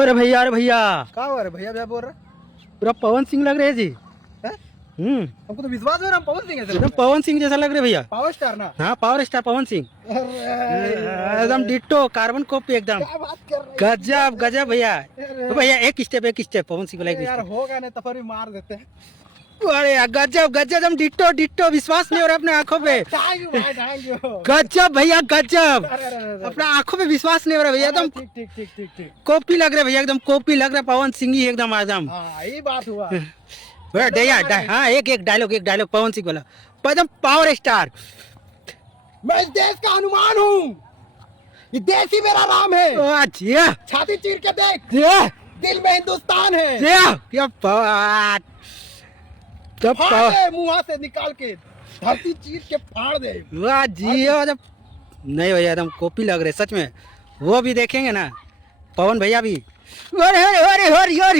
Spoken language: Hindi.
अरे भैया क्या हुआ रे भैया? बोल रहा पूरा पवन सिंह लग रहे हैं जी। है? हम्म, हमको तो विश्वास हो रहा, हम पवन सिंह है एकदम पवन सिंह जैसा लग रहे भैया। पावर स्टार ना। हाँ, पावर स्टार पवन सिंह, अरे एकदम डिट्टो कार्बन कॉपी एकदम। क्या बात कर रहे गजब गजब भैया। अरे भैया एक स्टेप पवन सिंह वाला एक यार स्टेप। होगा नहीं तो फिर भी मार देते हैं। अरे यार गजब गजब एकदम डिट्टो डिट्टो, विश्वास नहीं हो रहा अपने आंखों पे। थैंक यू भाई, थैंक यू। गजब भैया गजब, अरे अरे अरे अपना आंखों पे विश्वास नहीं हो रहा भैया, एकदम ठीक ठीक ठीक ठीक ठीक। कॉपी लग रहा है भैया, एकदम कॉपी लग रहा है पवन सिंह ही एकदम एकदम। हाँ ये बात हुआ। भैया भैया हाँ, एक डायलॉग पवन सिंह वाला, एकदम पावर स्टार। मैं इस देश का हनुमान हूँ, ये देश ही मेरा राम है। जिया छाती चीर के देख, जिया दिल में हिंदुस्तान है। जिया, क्या बात, क्या फाड़ पावर, दे मुंह से निकाल के, धरती चीर के फाड़ दे। वाह जिया जब। नहीं भैया एकदम कॉपी लग रहे सच में, वो भी देखेंगे ना पवन भैया भी। अरे अरे अरे अरे अरे